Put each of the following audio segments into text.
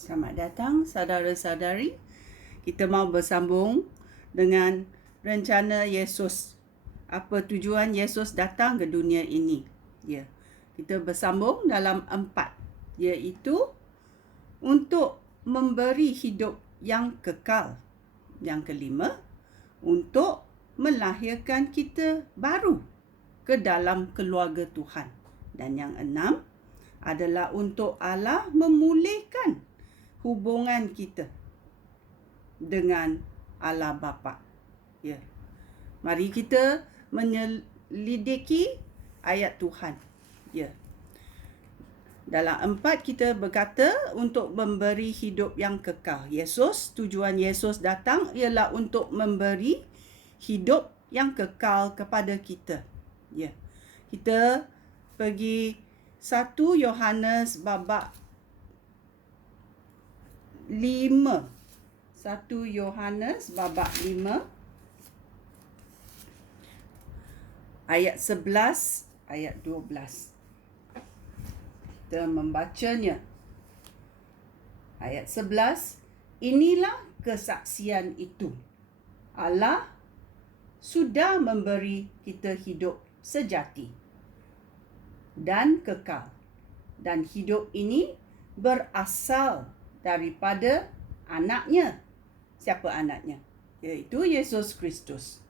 Selamat datang saudara-saudari. Kita mau bersambung dengan rencana Yesus. Apa tujuan Yesus datang ke dunia ini? Ya. Kita bersambung dalam 4, iaitu untuk memberi hidup yang kekal. Yang kelima, untuk melahirkan kita baru ke dalam keluarga Tuhan. Dan yang enam adalah untuk Allah memulihkan hubungan kita dengan Allah Bapa. Ya. Mari kita menyelidiki ayat Tuhan. Ya. Dalam 4 kita berkata untuk memberi hidup yang kekal. Tujuan Yesus datang ialah untuk memberi hidup yang kekal kepada kita. Ya. Kita pergi 1 Yohanes babak 5. 1 Yohanes babak 5 ayat 11, ayat 12. Kita membacanya. Ayat 11, inilah kesaksian itu. Allah sudah memberi kita hidup sejati dan kekal. Dan hidup ini berasal daripada anaknya. Siapa anaknya? Iaitu Yesus Kristus.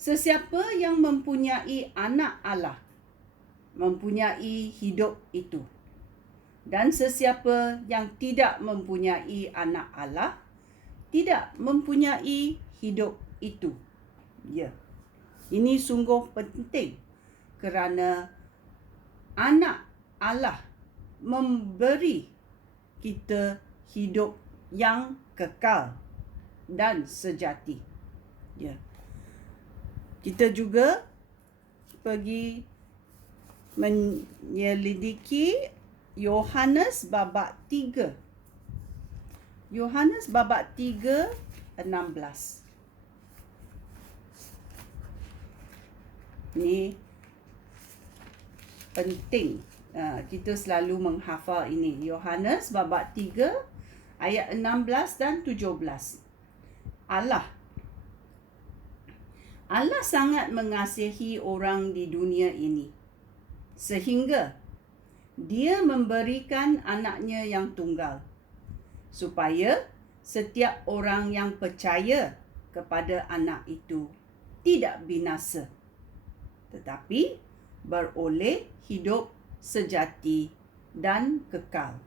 Sesiapa yang mempunyai anak Allah, mempunyai hidup itu. Dan sesiapa yang tidak mempunyai anak Allah, tidak mempunyai hidup itu. Ya. Ini sungguh penting kerana anak Allah memberi kita hidup yang kekal dan sejati. Ya. Kita juga pergi menyelidiki Yohanes babak 3. Yohanes babak 3, 16. Ini penting. Kita selalu menghafal ini. Yohanes babak 3 ayat 16 dan 17. Allah sangat mengasihi orang di dunia ini sehingga dia memberikan anaknya yang tunggal supaya setiap orang yang percaya kepada anak itu tidak binasa tetapi beroleh hidup sejati dan kekal.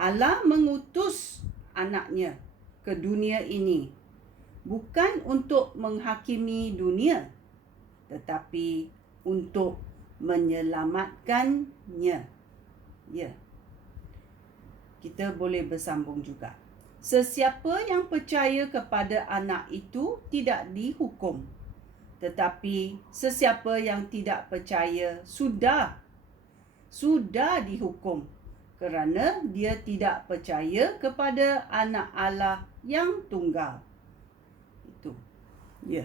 Allah mengutus anaknya ke dunia ini bukan untuk menghakimi dunia, tetapi untuk menyelamatkannya. Ya. Kita boleh bersambung juga. Sesiapa yang percaya kepada anak itu tidak dihukum, tetapi sesiapa yang tidak percaya sudah dihukum kerana dia tidak percaya kepada anak Allah yang tunggal. Itu. Ya.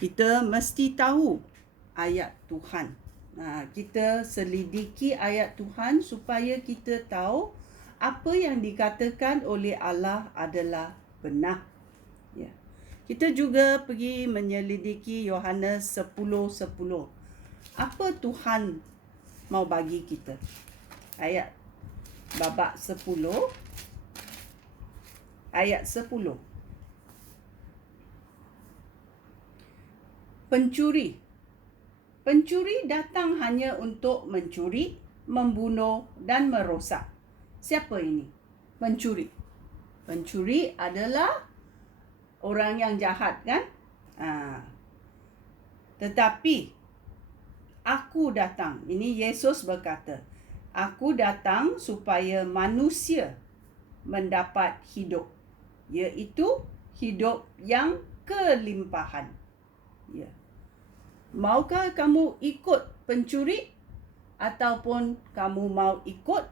Kita mesti tahu ayat Tuhan. Kita selidiki ayat Tuhan supaya kita tahu apa yang dikatakan oleh Allah adalah benar. Ya. Kita juga pergi menyelidiki Yohanes 10:10. Apa Tuhan mau bagi kita? Ayat babak 10, ayat 10. Pencuri datang hanya untuk mencuri, membunuh dan merosak. Siapa ini? Pencuri adalah orang yang jahat, kan? Tetapi aku datang. Ini Yesus berkata, aku datang supaya manusia mendapat hidup, iaitu hidup yang kelimpahan. Ya. Maukah kamu ikut pencuri ataupun kamu mau ikut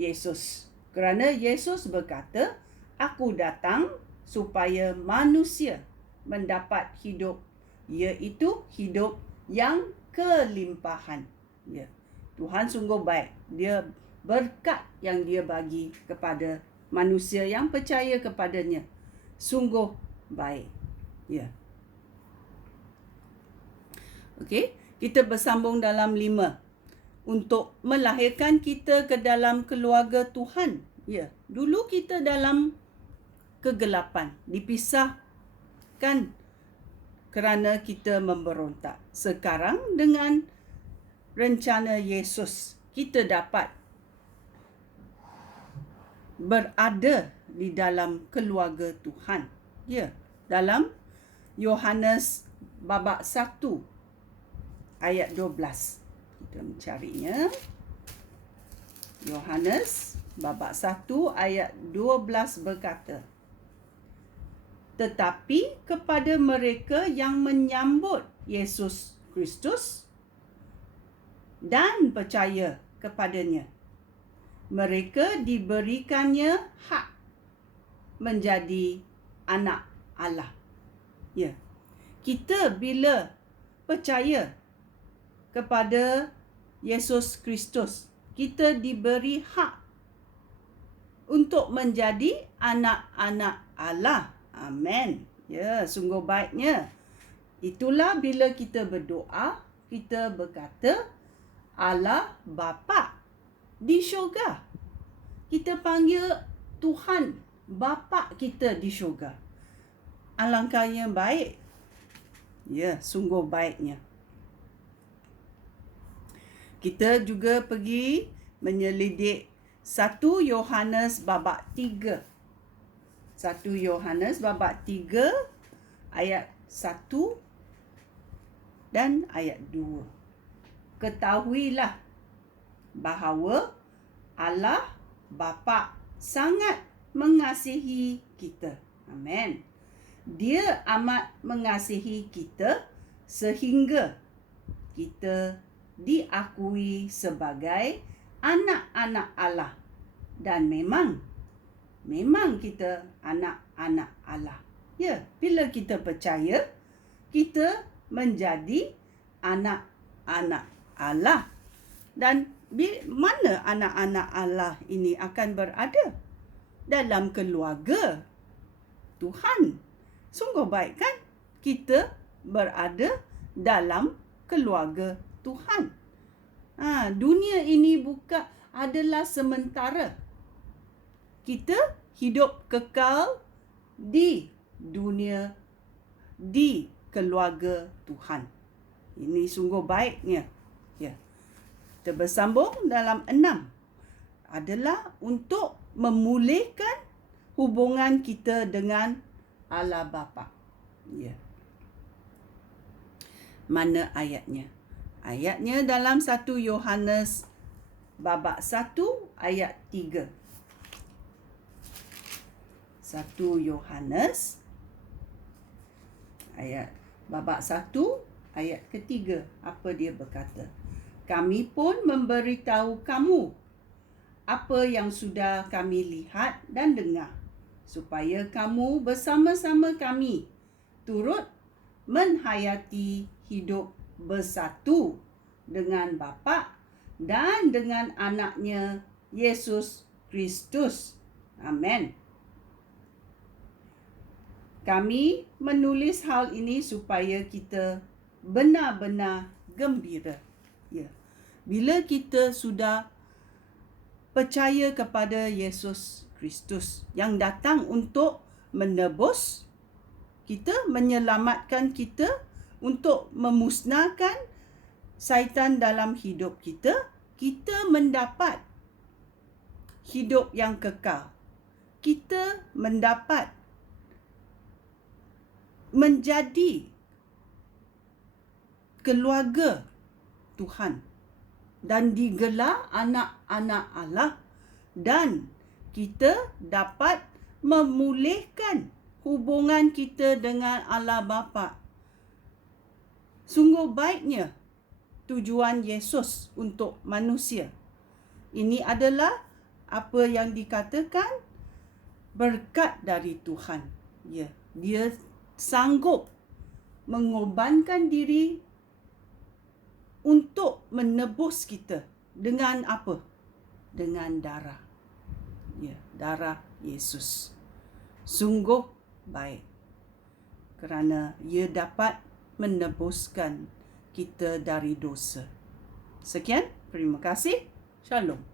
Yesus? Kerana Yesus berkata, aku datang supaya manusia mendapat hidup, iaitu hidup yang kelimpahan. Ya. Tuhan sungguh baik. Dia berkat yang dia bagi kepada manusia yang percaya kepadanya. Sungguh baik. Ya. Okey, kita bersambung dalam 5. Untuk melahirkan kita ke dalam keluarga Tuhan. Ya, dulu kita dalam kegelapan, dipisahkan kerana kita memberontak. Sekarang dengan rencana Yesus, kita dapat berada di dalam keluarga Tuhan. Ya, dalam Yohanes babak 1 ayat 12. Kita mencarinya. Yohanes babak 1 ayat 12 berkata, tetapi kepada mereka yang menyambut Yesus Kristus dan percaya kepadanya, mereka diberikannya hak menjadi anak Allah. Ya. Kita bila percaya kepada Yesus Kristus, kita diberi hak untuk menjadi anak-anak Allah. Amen. Ya, sungguh baiknya. Itulah bila kita berdoa, kita berkata, Allah Bapa di syurga. Kita panggil Tuhan Bapa kita di syurga. Alangkahnya baik. Ya, sungguh baiknya. Kita juga pergi menyelidik 1 Yohanes babak 3. 1 Yohanes babak 3 ayat 1 dan ayat 2. Ketahuilah bahawa Allah Bapa sangat mengasihi kita. Amen. Dia amat mengasihi kita sehingga kita diakui sebagai anak-anak Allah. Dan memang kita anak-anak Allah. Ya, bila kita percaya, kita menjadi anak-anak Allah. Dan mana anak-anak Allah ini akan berada? Dalam keluarga Tuhan. Sungguh baik kan? Kita berada dalam keluarga Tuhan. Dunia ini bukan adalah sementara. Kita hidup kekal di dunia, di keluarga Tuhan. Ini sungguh baiknya. Ya. Kita bersambung dalam 6. Adalah untuk memulihkan hubungan kita dengan Allah Bapa. Ya. Mana ayatnya? Ayatnya dalam 1 Yohanes babak 1 ayat 3. 1 Yohanes ayat babak 1 ayat ketiga. Apa dia berkata? Kami pun memberitahu kamu apa yang sudah kami lihat dan dengar, supaya kamu bersama-sama kami turut menghayati hidup bersatu dengan Bapa dan dengan anaknya Yesus Kristus. Amen. Kami menulis hal ini supaya kita benar-benar gembira. Ya. Bila kita sudah percaya kepada Yesus Kristus yang datang untuk menebus kita, menyelamatkan kita, untuk memusnahkan syaitan dalam hidup kita, kita mendapat hidup yang kekal. Kita mendapat menjadi keluarga Tuhan dan digelar anak-anak Allah, dan kita dapat memulihkan hubungan kita dengan Allah Bapa. Sungguh baiknya tujuan Yesus untuk manusia. Ini adalah apa yang dikatakan berkat dari Tuhan. Ya, dia sanggup mengorbankan diri untuk menebus kita dengan apa? dengan darah. Ya, darah Yesus. Sungguh baik kerana ia dapat menebuskan kita dari dosa. Sekian, terima kasih. Shalom.